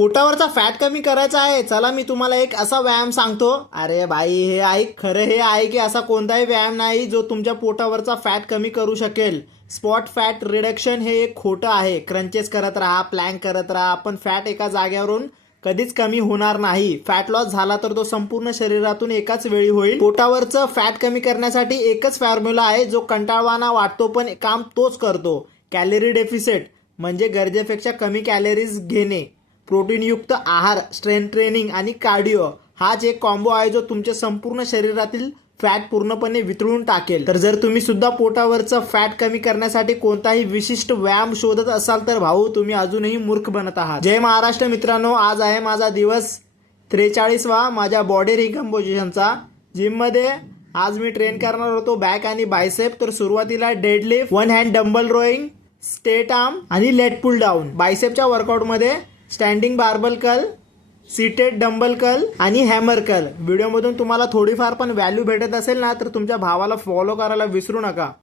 पोटावरचा fat कमी करायचा आहे, चला मी तुम्हाला एक असा व्यायाम सांगतो. अरे भाई हे ऐक, खरं हे आहे की असा कोणताही व्यायाम नाही जो तुमच्या पोटावरचा फॅट कमी करू शकेल. स्पॉट फॅट रिडक्शन हे एक खोटं आहे. क्रंचेस करत राहा, प्लॅंक करत राहा, पण फॅट एका जागेवरून कधीच कमी होणार नाही. फॅट लॉस झाला तर तो संपूर्ण शरीरातून एकाच वेळी होईल. पोटावरचं फॅट कमी करण्यासाठी एकच फॉर्म्युला आहे जो कंटाळवाणा वाटतो पण काम तोच करतो. कॅलरी डेफिसिट म्हणजे गरजेपेक्षा कमी कॅलरीज घेणे. प्रोटीनयुक्त आहार, स्ट्रेंथ ट्रेनिंग आणि कार्डिओ हाच एक कॉम्बो आहे जो तुमच्या संपूर्ण शरीरातील फॅट पूर्णपणे वितळून टाकेल. तर जर तुम्ही सुद्धा पोटावरचं फॅट कमी करण्यासाठी कोणताही विशिष्ट व्यायाम शोधत असाल तर भाऊ तुम्ही अजूनही मूर्ख बनत आहात. जय महाराष्ट्र मित्रांनो, आज आहे माझा दिवस 43वा माझ्या बॉडी रिकम्पोजिशनचा. जिममध्ये आज मी ट्रेन करणार होतो बॅक आणि बायसेप. तर सुरुवातीला deadlift, one hand dumbbell rowing, straight arm आणि लेट पुल डाऊन. बायसेपच्या वर्कआउटमध्ये standing barbell curl, seated dumbbell curl आणि हॅमर कर्ल. व्हिडिओमधून तुम्हाला थोडीफार पण व्हॅल्यू भेटत असेल ना तर तुमच्या भावाला फॉलो करायला विसरू नका.